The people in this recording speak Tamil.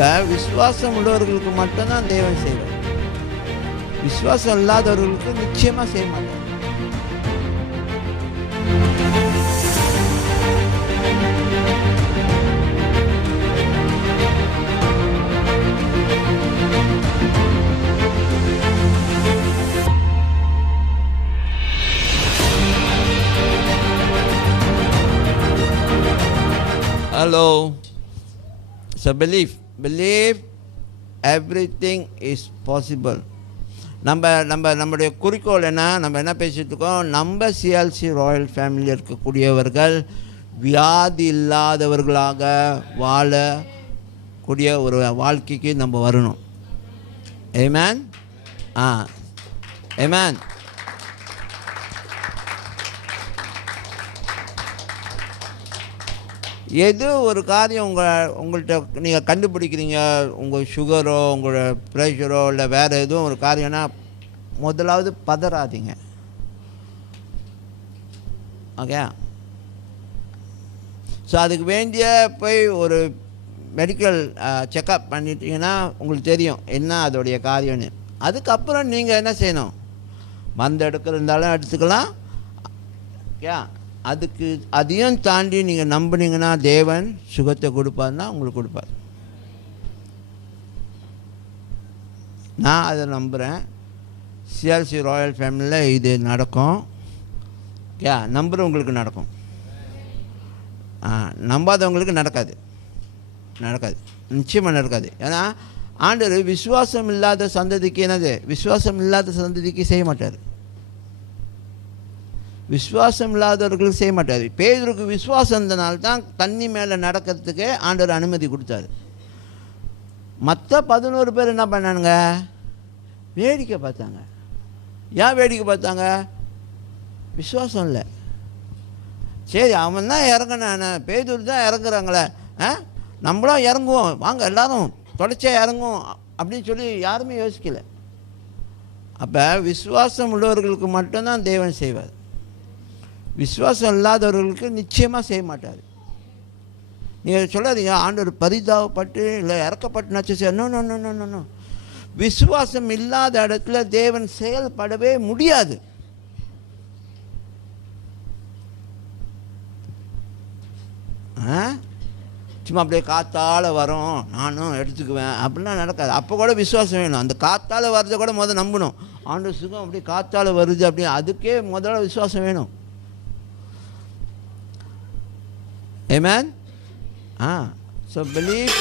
அப்போ விசுவாசம் உள்ளவர்களுக்கு மட்டும்தான் தேவன் செய்வார். விசுவாசம் இல்லாதவர்களுக்கு நிச்சயமாக செய்ய மாட்டார். Hello. So believe everything is possible. நம்முடைய குறிக்கோள் என்ன? நம்ம என்ன பேசிட்டு இருக்கோம்? நம்ம சிஎல்சி ராயல் ஃபேமிலியில் இருக்கக்கூடியவர்கள் வியாதி இல்லாதவர்களாக வாழக்கூடிய ஒரு வாழ்க்கைக்கு நம்ம வரணும். ஆமென். ஆமென். எது ஒரு காரியம் உங்கள்கிட்ட நீங்கள் கண்டுபிடிக்கிறீங்க, உங்கள் சுகரோ உங்களோட ப்ரெஷரோ இல்லை வேறு எதுவும் ஒரு காரியம்னா முதலாவது பதறாதீங்க. ஓகே. ஸோ அதுக்கு வேண்டிய போய் ஒரு மெடிக்கல் செக்கப் பண்ணிட்டீங்கன்னா உங்களுக்கு தெரியும் என்ன அதோடைய காரியம்னு. அதுக்கப்புறம் நீங்கள் என்ன செய்யணும்? மருந்து எடுக்கிறதாலும் எடுத்துக்கலாம். ஓகே. அதுக்கு அதையும் தாண்டி நீங்கள் நம்பினீங்கன்னா தேவன் சுகத்தை கொடுப்பார்னா உங்களுக்கு கொடுப்பார். நான் அதை நம்புகிறேன். சிஎல்சி ராயல் ஃபேமிலியில் இது நடக்கும். நம்புகிறவங்களுக்கு நடக்கும். நம்பாதவங்களுக்கு நடக்காது. நிச்சயமாக நடக்காது. ஏன்னா ஆண்டவர் விசுவாசம் இல்லாத சந்ததிக்கு என்னது? விசுவாசம் இல்லாத சந்ததிக்கு செய்ய மாட்டார். விசுவாசம் இல்லாதவர்களுக்கு செய்ய மாட்டார். பேதுருக்கு விசுவாசம் இருந்தனால்தான் தண்ணி மேலே நடக்கிறதுக்கு ஆண்டவர் அனுமதி கொடுத்தாரு. மற்ற 11 பேர் என்ன பண்ணானுங்க? வேடிக்கை பார்த்தாங்க. ஏன் வேடிக்கை பார்த்தாங்க? விசுவாசம் இல்லை. சரி, அவன் தான் இறங்கினான, பேதுரு தான் இறங்குறாங்களே, நம்மளும் இறங்குவோம், வாங்க எல்லாரும் தொடச்சே இறங்குவோம் அப்படின்னு சொல்லி யாருமே யோசிக்கலை. அப்போ விசுவாசம் உள்ளவர்களுக்கு மட்டும்தான் தேவன் செய்வார். விசுவாசம் இல்லாதவர்களுக்கு நிச்சயமாக செய்ய மாட்டார். நீங்கள் சொல்லாதீங்க ஆண்டவர் பரிதாபப்பட்டு இல்லை இறக்கப்பட்டுனாச்சு சார். நோ. விசுவாசம் இல்லாத இடத்துல தேவன் செயல்படவே முடியாது. சும்மா அப்படியே காத்தால் வரும் நானும் எடுத்துக்குவேன் அப்படின்னா நடக்காது. அப்போ கூட விசுவாசம் வேணும். அந்த காத்தால் வர்றதை கூட முதல்ல நம்பணும். ஆண்டவர் சுகம் அப்படி காத்தால் வருது அப்படின்னு அதுக்கே முதல்ல விசுவாசம் வேணும். Amen. So believe.